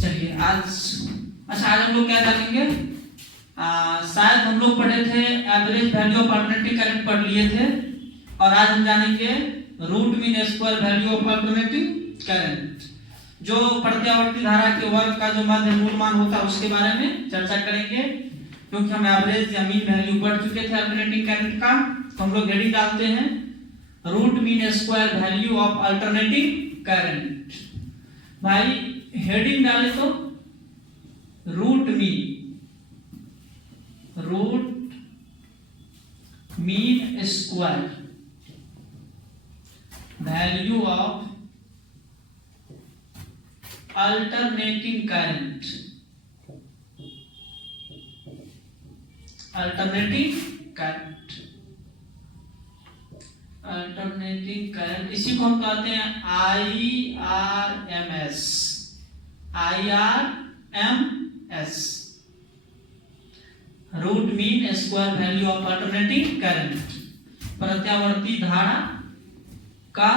चलिए आज हम लोग क्या जानेंगे। शायद हम लोग पढ़े थे average value of alternative current पढ़ लिए थे, और आज हम जानेंगे root mean square value of alternative current. जो प्रत्यावर्ती धारा के वर्ग का जो मध्य मूल मान होता है उसके बारे में चर्चा करेंगे, क्योंकि हम एवरेज या मीन वैल्यू पढ़ चुके थे अल्टरनेटिव करंट का। तो हम लोग हेडिंग डालते हैं root mean square value of alternative current. भाई हेडिंग डाले तो root mean square value of alternating current. Alternating current इसी को हम कहते हैं IRMS, root mean square value of alternating current. प्रत्यावर्ती धारा का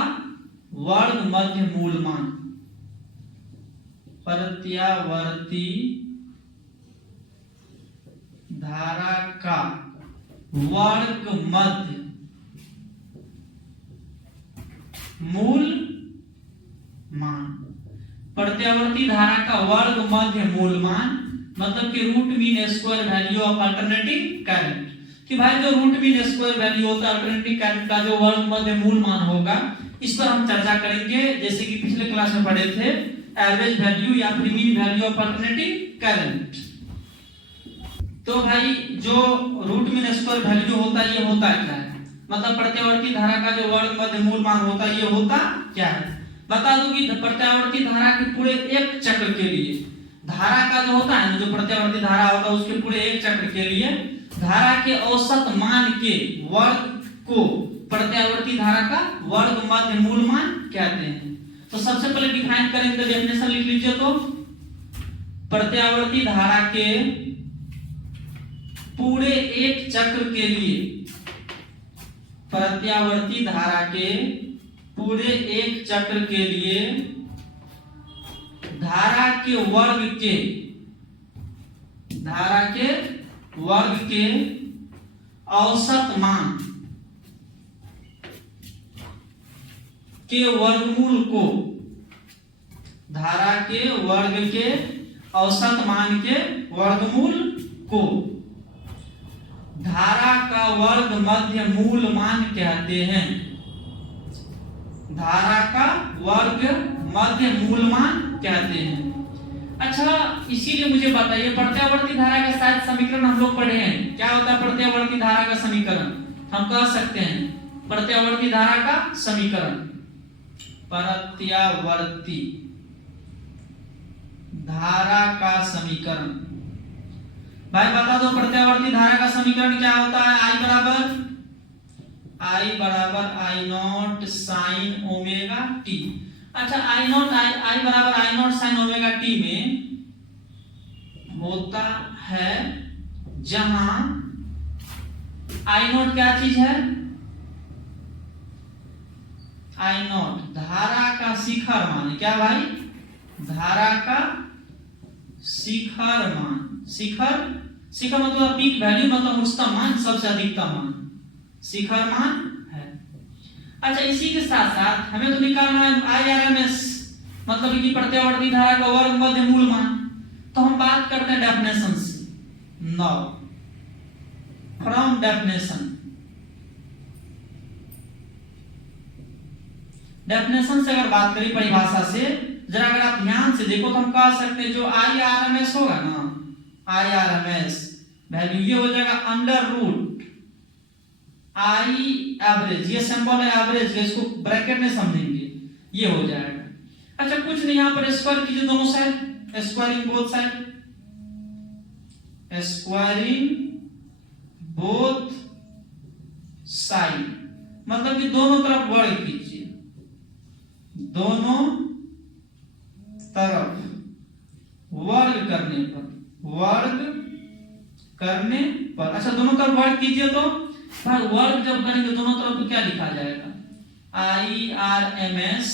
वर्ग मध्य मूल मान। प्रत्यावर्ती धारा का वर्ग मध्य मूल मान। प्रत्यावर्ती धारा का वर्ग मध्य मूल मान मतलब कि root mean square value of alternative current. कि भाई जो रूट मीन स्क्वायर वैल्यू होता है अल्टरनेटिव करंट का जो वर्ग मध्य मूल मान होगा, इस पर हम चर्चा करेंगे। जैसे कि पिछले क्लास में पढ़े थे एवरेज वैल्यू या फिर mean value of alternative current. तो भाई जो रूट मीन स्क्वायर वैल्यू होता है ये होता क्या है, मतलब प्रत्यावर्ती धारा का जो वर्ग मध्य मूल मान होता है ये होता क्या है। बता दूं कि प्रत्यावर्ती धारा के पूरे एक चक्र के लिए धारा का जो होता है, जो प्रत्यावर्ती धारा होता है उसके पूरे एक चक्र के लिए धारा के औसत मान के वर्ग को प्रत्यावर्ती धारा का वर्ग मध्य मूल मान कहते हैं। तो सबसे पहले डिफाइन करेंगे, डेफिनेशन लिख लीजिए। तो प्रत्यावर्ती धारा के पूरे एक चक्र के लिए, प्रत्यावर्ती धारा के पूरे एक चक्र के लिए धारा के वर्ग के औसत मान के वर्गमूल को, धारा के वर्ग के औसत मान के वर्गमूल को धारा का वर्ग मध्य मूल मान कहते हैं। धारा का वर्ग मध्य मूल मान कहते हैं। अच्छा, इसीलिए मुझे बताइए प्रत्यावर्ती धारा का शायद समीकरण हम लोग पढ़े हैं। क्या होता है प्रत्यावर्ती धारा का समीकरण? हम कह सकते हैं प्रत्यावर्ती धारा का समीकरण, प्रत्यावर्ती धारा का समीकरण। भाई बता दो प्रत्यावर्ती धारा का समीकरण क्या होता है। I बराबर I not sine omega T. अच्छा, I बराबर I not sine omega T में होता है जहां I नॉट क्या चीज है? I नॉट धारा का शिखर मान। क्या भाई? धारा का शिखर मान। शिखर मतलब पीक वैल्यू, मतलब उच्चतम मान, सबसे अधिकतम मान, शिखर मान है। अच्छा, इसी के साथ साथ हमें तो निकालना है IRMS, मतलब कि प्रत्यावर्ती धारा का वर्ग मध्य मूल मान। तो हम बात करते हैं डेफिनेशन से। नाउ फ्रॉम डेफिनेशन से अगर बात करें परिभाषा से, जरा अगर आप ध्यान से देखो तो हम कह सकते हैं जो IRMS होगा ना, IRMS वैल्यू ये हो जाएगा अंडर रूट I एवरेज। ये सिंबल है एवरेज, इसको ब्रैकेट में समझेंगे, ये हो जाएगा। अच्छा, कुछ नहीं, यहां पर स्क्वायर कीजिए दोनों side, squaring both side, squaring both side मतलब कि दोनों तरफ वर्ग कीजिए, दोनों तरफ वर्ग करने पर अच्छा दोनों तरफ वर्ग कीजिए। तो वर्ग जब करेंगे दोनों तरफ तो क्या लिखा जाएगा? IRMS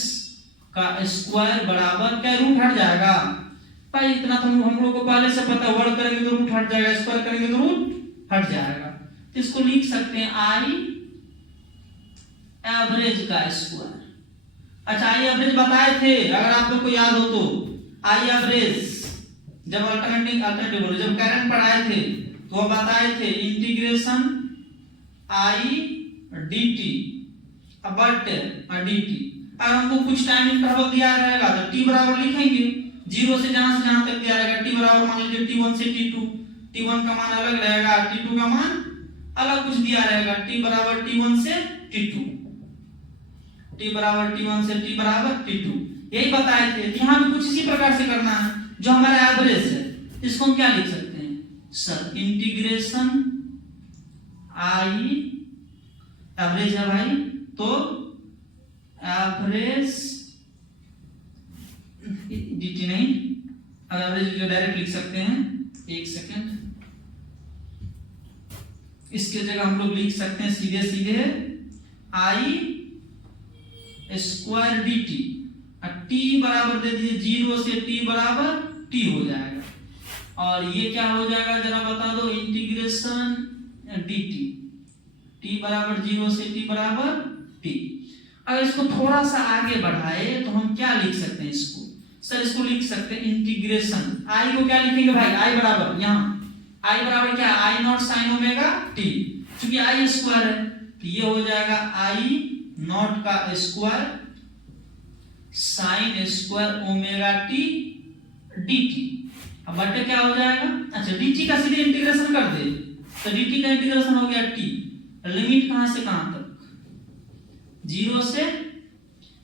का स्क्वायर बराबर क्या रूट हट जाएगा, भाई इतना तो हम लोग को पहले से पता है, वर्ग करेंगे तो रूट हट जाएगा, स्क्वायर करेंगे तो रूट हट जाएगा। तो इसको लिख सकते हैं आई एवरेज का स्क्वायर। अच्छा आई एवरेज बताए थे, अगर आप लोग को याद हो तो आई एवरेज जब अल्टरनेटिव बोले जब करंट पढ़ाए थे तो वो बताए थे integration I dt but dt। अगर हमको कुछ टाइम इंटरवल दिया रहेगा तो t बराबर लिखेंगे, जीरो से जहां तक दिया रहेगा t बराबर मान लीजिए t1 से t2, t1 का मान अलग रहेगा, t2 का मान अलग कुछ दिया रहेगा, t बराबर t1 से t2, t बराबर t1 से t बराबर t2, यही बताए थे। यहाँ भी कुछ इसी प्रकार से करना है। जो हमारा एवरेज है इसको हम क्या लिख सकते हैं सर, इंटीग्रेशन आई एवरेज है भाई, तो एवरेज dt नहीं, अब एवरेज जो डायरेक्ट लिख सकते हैं, एक सेकेंड, इसके जगह हम लोग लिख सकते हैं सीधे सीधे आई स्क्वायर dt, t बराबर दे दीजिए 0 से t बराबर t हो जाएगा। और ये क्या हो जाएगा जरा बता दो, इंटीग्रेशन dt, t बराबर 0 से t बराबर t। अगर इसको थोड़ा सा आगे बढ़ाए तो हम क्या लिख सकते हैं इसको सर, इसको लिख सकते हैं इंटीग्रेशन आई को क्या लिखेंगे भाई, आई बराबर यहाँ आई बराबर क्या, आई नॉट साइन ओमेगा टी, क्योंकि आई स्क्वायर है तो ये हो जाएगा आई नॉट का square sine square omega T dt। अब बटे क्या हो जाएगा, अच्छा dt का सीधे इंटीग्रेशन कर दे तो dt का इंटीग्रेशन हो गया t, लिमिट कहां से कहां तक, 0 से,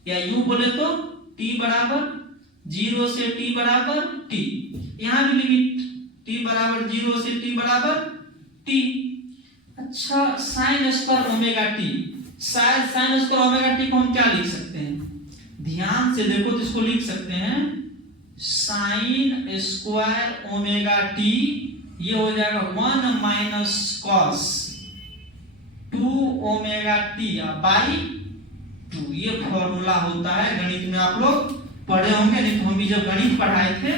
या यूं बोले तो t बराबर 0 से t बराबर t, यहां भी लिमिट t बराबर 0 से t बराबर t। अच्छा sign square omega t, sign square omega t को हम क्या लिख सकते हैं, ध्यान से देखो तो इसको लिख सकते हैं साइन स्क्वायर ओमेगा t, ये हो जाएगा 1 minus cos 2 omega t by 2। ये फॉर्मूला होता है, गणित में आप लोग पढ़े होंगे, नहीं तो हम भी जब गणित पढ़ाए थे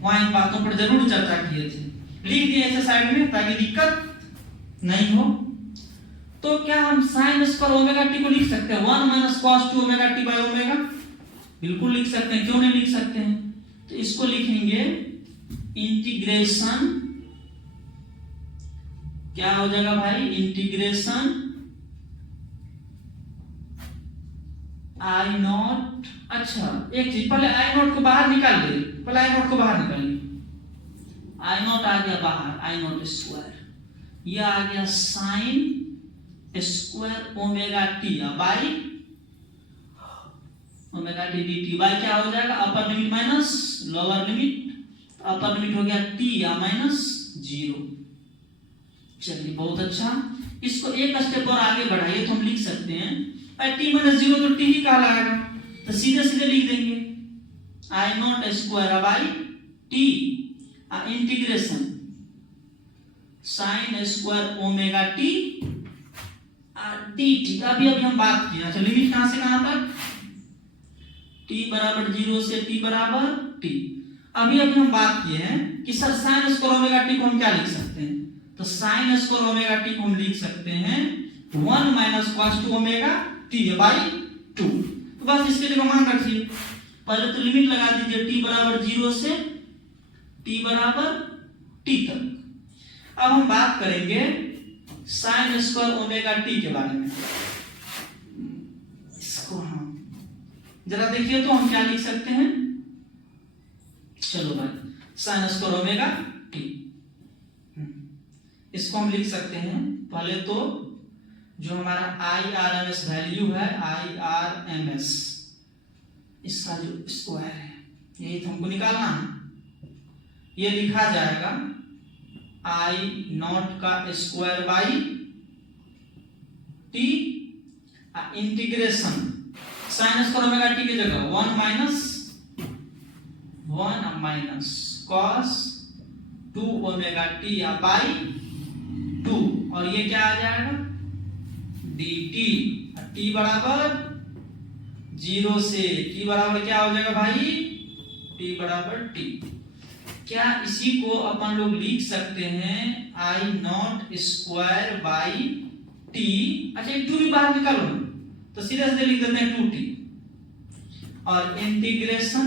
वहां इन बातों पर जरूर चर्चा किए थे। लिख दिए ऐसे साइड में ताकि दिक्कत नहीं हो। तो क्या हम साइन स्क्वायर ओमेगा t को लिख सकते हैं 1 minus cos 2 omega t by omega, बिल्कुल लिख सकते हैं, क्यों नहीं लिख सकते हैं। तो इसको लिखेंगे इंटीग्रेशन, क्या हो जाएगा भाई, इंटीग्रेशन आई नॉट, अच्छा एक चीज पहले आई नॉट को बाहर निकाल दे, पहले आई नॉट को बाहर निकालिए, आई नॉट आ गया बाहर, आई नॉट स्क्वायर, यह आ गया sign square omega T by omega T dt by क्या हो जाएगा, upper limit minus lower limit, upper limit हो गया t या माइनस 0। चलिए बहुत अच्छा, इसको एक स्टेप और आगे बढ़ाइए तो हम लिख सकते हैं t माइनस 0 तो t ही कहलाएगा, तो सीधे सीधे लिख देंगे I naught square by t integration sine square omega t dt। अभी हम बात किए, अच्छा लिमिट कहां से कहां तक, t बराबर 0 से t बराबर t। अभी हम बात किए हैं कि sir sign square omega t को हम क्या लिख सकते हैं, तो साइन स्क्वायर ओमेगा t को हम लिख सकते हैं 1 minus cos 2 omega t by 2। तो बस इसके जगह मान रखिए, पहले तो लिमिट लगा दीजिए t बराबर 0 से t बराबर t तक। अब हम बात करेंगे साइन स्क्वायर ओमेगा t के बारे में, इसको हम जरा देखिए तो हम क्या लिख सकते हैं, चलो भाई साइन स्क्वायर ओमेगा t, इसको हम लिख सकते हैं पहले तो जो हमारा IRMS वैल्यू है, IRMS इसका जो स्क्वायर है यही तो हमको निकालना है, ये लिखा जाएगा आई नॉट का square by T integration sine square omega T की जगह 1 minus cos 2 omega T by 2, और ये क्या आ जाएगा dt, t बराबर 0 से t बराबर क्या हो जाएगा भाई, t बराबर t। क्या इसी को अपन लोग लिख सकते हैं आई नॉट स्क्वायर बाई टी। अच्छा एक 2 भी बाहर निकालो तो सीधा सीधे लिख देते हैं 2t और integration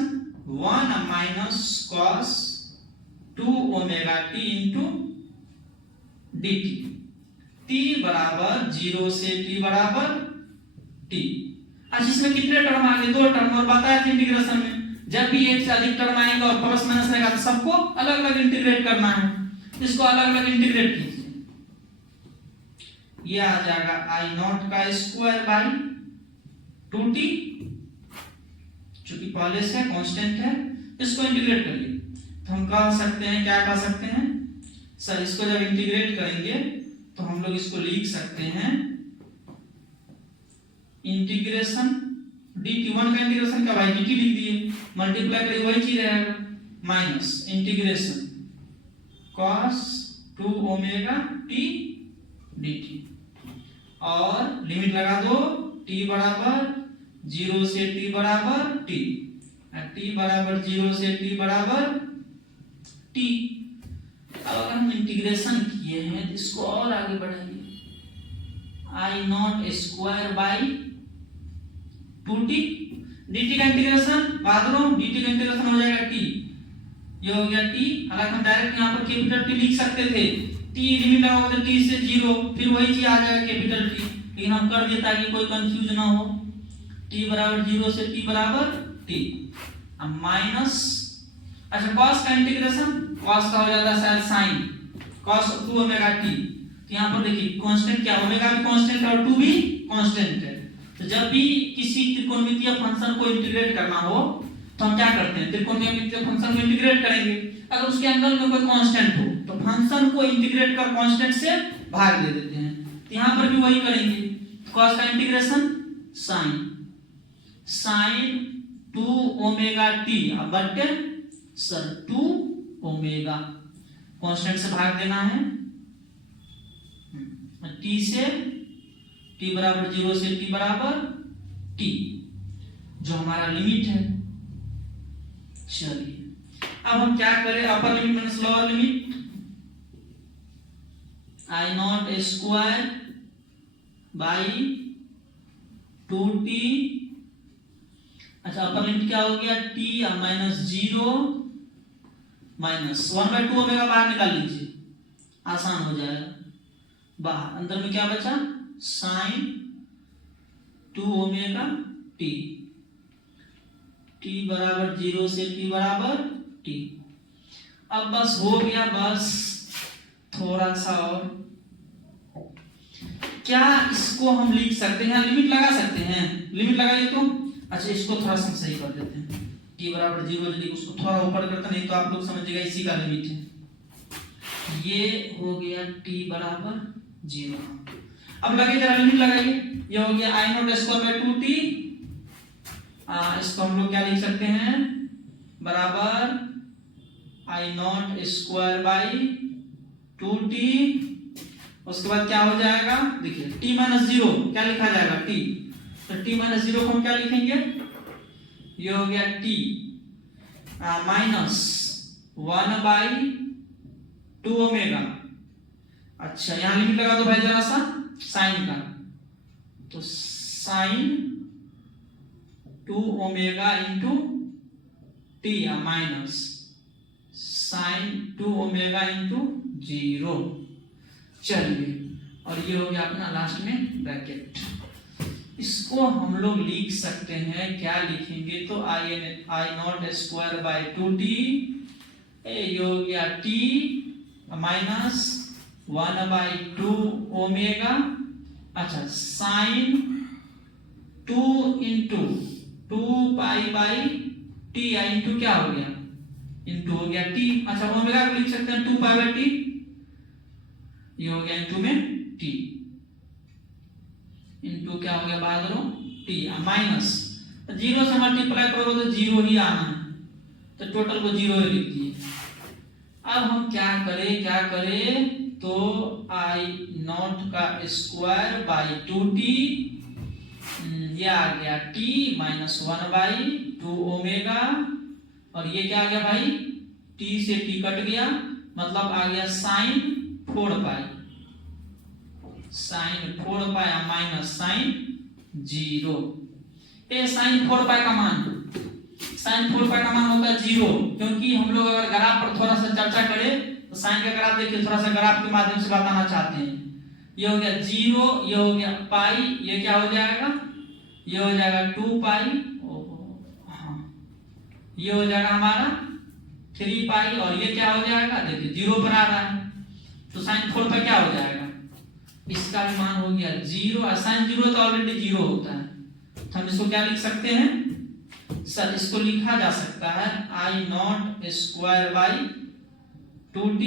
1 minus cos 2 omega T into dt। t बराबर 0 से t बराबर t। अच्छा इसमें कितने टर्म आ गए? 2 टर्म। और बताया था इंटीग्रेशन में जब भी एक से अधिक टर्म आएगा और प्लस माइनस रहेगा तो सबको अलग अलग इंटीग्रेट करना है। इसको अलग अलग इंटीग्रेट कीजिए। ये आ जाएगा आई नॉट का स्क्वायर बाई 2t, चूंकि पहले से कांस्टेंट है, इसको इंटीग्रेट करिए तो हम कह सकते हैं, क्या कह सकते हैं सर, इसको जब इंटीग्रेट करेंगे तो हम लोग इसको लिख सकते हैं इंटीग्रेशन dt। 1 का इंटीग्रेशन क्या भाई dt लिख दिए, मल्टीप्लाई करिए वही चीज रहेगा, minus integration cos 2 omega t dt और लिमिट लगा दो t बराबर 0 से t बराबर t, t बराबर 0 से t बराबर t। अब अगर हम इंटीग्रेशन किए हैं तो इसको और आगे बढ़ाइए, I naught square by 2t, dt का इंटीग्रेशन बादलो, dt का इंटीग्रेशन हो जाएगा t, ये हो गया t। हालांकि हम डायरेक्ट यहाँ पर कैपिटल t लिख सकते थे, t लिमिट लगाओगे तो t से 0 फिर वही चीज आ जाएगा कैपिटल T, लेकिन हम कर दिए ताकि कोई कंफ्यूज ना हो। t बराबर 0 से t बराबर t अब माइनस, अच्छा cos का इंटीग्रेशन, cos का हो जाता है शायद sin cos 2 ओमेगा t। तो यहाँ पर देखिए कांस्टेंट क्या, ओमेगा भी कांस्टेंट है और 2 भी कांस्टेंट है। तो जब भी किसी त्रिकोणमितीय फंक्शन को इंटीग्रेट करना हो तो हम क्या करते हैं, त्रिकोणमितीय फंक्शन को इंटीग्रेट करेंगे। अगर उसके एंगल में कोई कांस्टेंट हो तो फंक्शन को इंटीग्रेट कर कांस्टेंट से भाग दे देते हैं। तो यहाँ पर भी वही करेंगे, cos का इंटीग्रेशन sin 2 ओमेगा t अब बटे सर 2 ओमेगा, कांस्टेंट से भाग देना है, t से t बराबर 0 से t बराबर t जो हमारा लिमिट है। चलिए अब हम क्या करें, upper limit minus lower limit, I naught square by 2t। अच्छा अपर लिमिट क्या हो गया, t माइनस 0 माइनस 1/2 ओमेगा बाहर निकाल लीजिए, आसान हो जाएगा। बाहर अंदर में क्या बचा, sin 2 ओमेगा t, t बराबर 0 से t बराबर t। अब बस हो गया, बस थोड़ा सा और, क्या इसको हम लिख सकते हैं, लिमिट लगा सकते हैं, लिमिट लगाइए तो। अच्छा इसको थोड़ा सा सही कर देते हैं, t बराबर 0 यदि उसको थोड़ा ऊपर करते नहीं तो आप लोग समझिएगा इसी का लिमिट है। ये हो गया t बराबर 0। अब लगाइए जरा लिमिट लगाइए, ये हो गया आई नॉट स्क्वायर बाई 2t, इसको हम लोग क्या लिख सकते हैं, बराबर आई नॉट स्क्वायर बाई 2t। उसके बाद क्या हो जाएगा, देखिए t माइनस 0 क्या लिखा जाएगा t, तो t माइनस 0 को हम क्या लिखेंगे, ये हो गया t माइनस 1/2 ओमेगा। अच्छा यहाँ लिमिट लगा दो भाई जरा सा साइन का, तो sine 2 omega into t minus sine 2 omega into 0। चलिए और ये हो गया अपना लास्ट में ब्रैकेट। इसको हम लोग लिख सकते हैं, क्या लिखेंगे तो आई नॉट स्क्वायर बाई 2t, ये हो गया t माइनस 1/2 ओमेगा। अच्छा sine 2 into 2 pi by t into क्या हो गया, इंटू हो गया t। अच्छा ओमेगा को लिख सकते हैं 2 पाई बाई t, ये हो गया इंटू में t, इंटू क्या हो गया बहादुर t माइनस 0 से मल्टीप्लाई करोगे तो 0 ही आना है, तो टोटल को 0 ही लिख दिए। अब हम क्या करें तो आई नॉट का स्क्वायर बाई 2t, ये आ गया t माइनस 1/2 ओमेगा, और ये क्या आ गया भाई टी से टी कट गया, मतलब आ गया साइन 4 पाई, साइन 4 पाई माइनस साइन 0। ये साइन 4 पाई का मान, साइन 4 पाई का मान होता है 0, क्योंकि हम लोग अगर ग्राफ पर थोड़ा सा चर्चा करें तो साइन का ग्राफ देखिए, थोड़ा सा ग्राफ के माध्यम से बताना चाहते हैं। ये हो गया 0, ये हो गया पाई, ये क्या हो जाएगा, ये हो जाएगा 2 पाई, ये हो जाएगा हमारा 3 पाई, और ये क्या हो जाएगा, देखिए 0 पर आ रहा है, तो साइन 4 पाई क्या हो जाएगा, इसका भी मान हो गया 0। और साइन 0 तो ऑलरेडी 0 होता है, तो हम इसको क्या लिख सकते हैं सर, इसको लिखा जा सकता है I naught square by 2t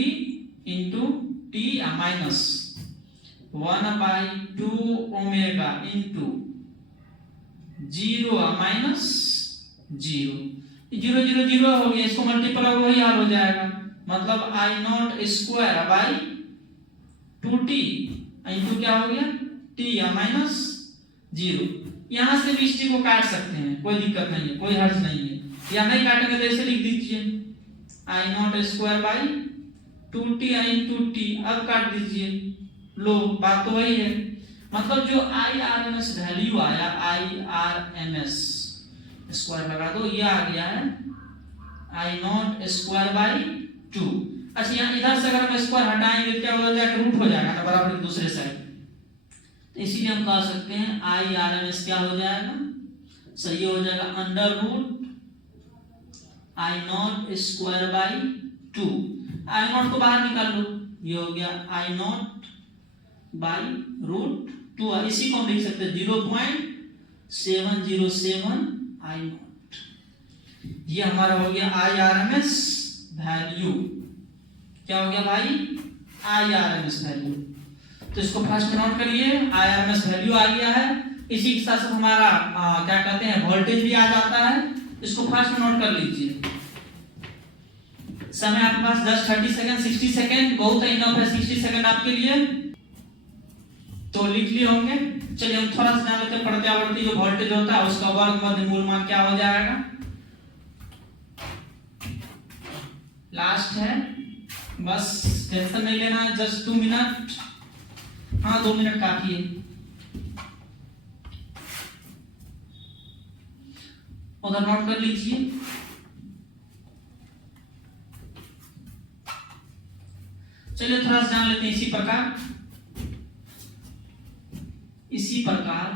into t minus 1/2 omega into 0 minus 0, 0 0 0 हो गया, इसको मल्टीप्लाई वही हाल हो जाएगा, मतलब I naught square by 2t into क्या हो गया टी माइनस 0। यहां से भी इस टी को काट सकते हैं, कोई दिक्कत नहीं है, कोई हर्ज नहीं है, या नहीं काटेंगे तो ऐसे लिख दीजिए I naught square by 2t into t, अब काट दीजिए, लो बात तो वही है, मतलब जो IRMS वैल्यू आया, IRMS स्क्वायर लगा दो, ये आ गया है आई नॉट स्क्वायर बाई 2। अच्छा यहाँ इधर से अगर हम स्क्वायर हटाएंगे क्या हो जाएगा, रूट हो जाएगा ना बराबर दूसरे साइड, तो इसीलिए हम कह सकते हैं IRMS क्या हो जाएगा सर, ये हो जाएगा under root I naught square by 2, I naught को बाहर निकाल लो, ये हो गया आई नॉट बाई रूट 2, इसी को हम लिख सकते हैं 0.707 आई नॉट, ये हमारा हो गया IRMS वैल्यू, क्या हो गया भाई IRMS वैल्यू। तो इसको फर्स्ट में नोट करिए, IRMS वैल्यू आ गया है, इसी के साथ साथ हमारा क्या कहते हैं वोल्टेज भी आ जाता है, इसको फर्स्ट में नोट कर लीजिए। समय आपके पास 10 30 सेकंड 60 सेकंड बहुत है, इनफ है 60 सेकंड आपके लिए, तो लिख लिए होंगे। चलिए हम थोड़ा सा जान लेते हैं प्रत्यावर्ती जो वोल्टेज होता है उसका वर्ग मध्य मूल मान क्या हो जाएगा, लास्ट है, बस टेंशन नहीं लेना है, जस्ट 2 मिनट, हाँ 2 मिनट काफी है, उधर नोट कर लीजिए। चलिए थोड़ा सा जान लेते हैं इसी प्रकार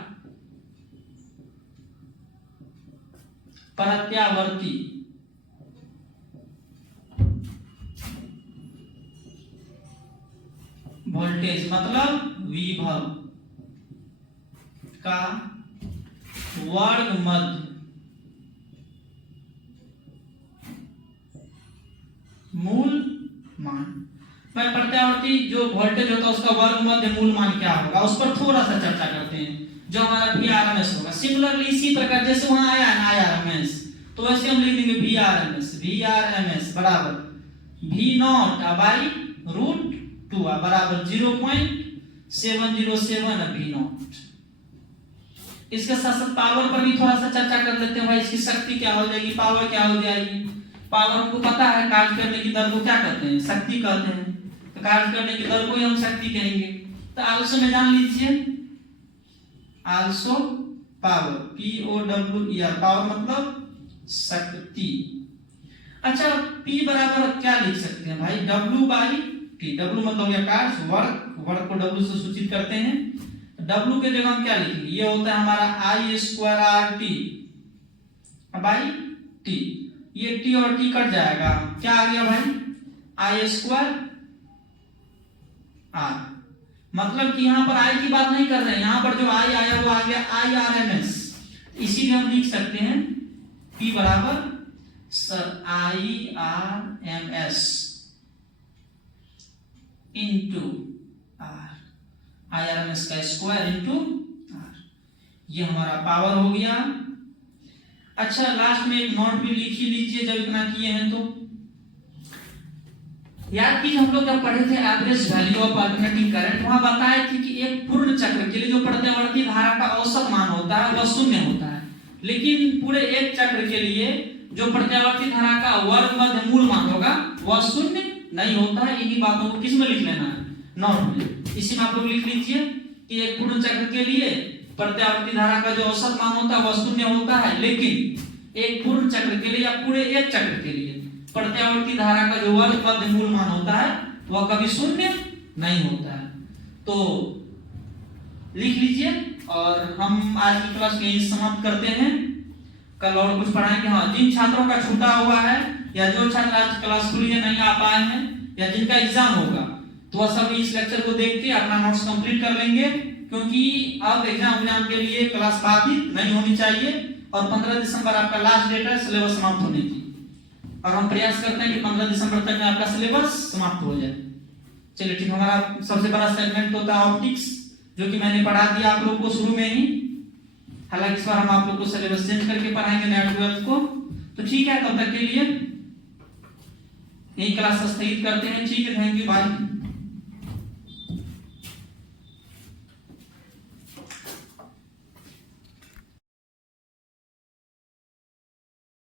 प्रत्यावर्ती वोल्टेज मतलब विभव का वर्ग मध्य मूल मान, मैं प्रत्यावर्ती जो वोल्टेज होता है उसका वर्ग मध्य मूल मान क्या होगा उस पर थोड़ा सा चर्चा करते हैं, जो हमारा VRMS होगा। सिमिलरली इसी प्रकार जैसे वहां आया ना IRMS, तो वैसे हम लिख देंगे VRMS बराबर V नॉट बाई रूट 2 बराबर 0.707 V नॉट। इसके साथ साथ पावर पर भी थोड़ा सा चर्चा कर लेते हैं, भाई इसकी शक्ति क्या हो जाएगी, पावर क्या हो जाएगी। पावर हमको पता है कार्य करने की दर को क्या कहते हैं, शक्ति कहते हैं, तो कार्य करने की दर को ही हम शक्ति कहेंगे। तो आल्सो में जान लीजिए, आल्सो पावर POWER, पावर मतलब शक्ति। अच्छा P बराबर क्या लिख सकते हैं भाई, W बाई T, W मतलब हो गया कार्य, वर्ग को W से सूचित करते हैं, W के जगह हम क्या लिखेंगे, ये होता है हमारा I square RT by T, ये T और T कट जाएगा, क्या आ गया भाई I स्क्वायर R, मतलब कि यहाँ पर I की बात नहीं कर रहे हैं, यहाँ पर जो I आया वो आ गया IRMS, इसीलिए हम लिख सकते हैं P बराबर sir IRMS into R, IRMS का स्क्वायर इंटू R, ये हमारा पावर हो गया। अच्छा लास्ट में एक नोट भी लिख ही लीजिए जब इतना किए हैं तो, याद कीजिए हम लोग जब पढ़े थे average value of alternating current, वहां बताया थी कि एक पूर्ण चक्र के लिए जो प्रत्यावर्ती धारा का औसत मान होता है वह 0 होता है, लेकिन पूरे एक चक्र के लिए जो प्रत्यावर्ती धारा का वर्ग मध्य मूल मान होगा वह शून्य नहीं होता है। इन्हीं बातों को किस में लिख लेना है, नोट में। इसी में आप लोग लिख लीजिए कि एक पूर्ण चक्र के लिए प्रत्यावर्ती धारा का जो औसत मान होता है वह शून्य होता है, लेकिन एक पूर्ण चक्र के लिए या पूरे एक चक्र के लिए प्रत्यावर्ती धारा का जो वर्ग मध्य मूल मान होता है वह कभी शून्य नहीं होता है। तो लिख लीजिए और हम आज की क्लास यही समाप्त करते हैं। कल और कुछ पढ़ाएंगे। हाँ, जिन छात्रों का छूटा हुआ है या जो छात्र आज क्लास के लिए नहीं आ पाए हैं या जिनका एग्जाम होगा तो वह सब इस लेक्चर को देख के अपना नोट्स कंप्लीट कर लेंगे, क्योंकि अब एग्जाम के लिए क्लास बाधित नहीं होनी चाहिए और 15 दिसंबर आपका लास्ट डेट है सिलेबस समाप्त होने की, और हम प्रयास करते हैं कि 15 दिसंबर तक में आपका सिलेबस समाप्त हो जाए। चलिए ठीक। हमारा सबसे बड़ा सेगमेंट होता है ऑप्टिक्स, जो कि मैंने पढ़ा दिया आप लोग को शुरू में ही। हालांकि इस बार हम आप लोग को सिलेबस चेंज करके पढ़ाएंगे नया 12th को। तो ठीक है, तब तक के लिए यही क्लास स्थगित करते हैं। ठीक है, थैंक यू, बाय।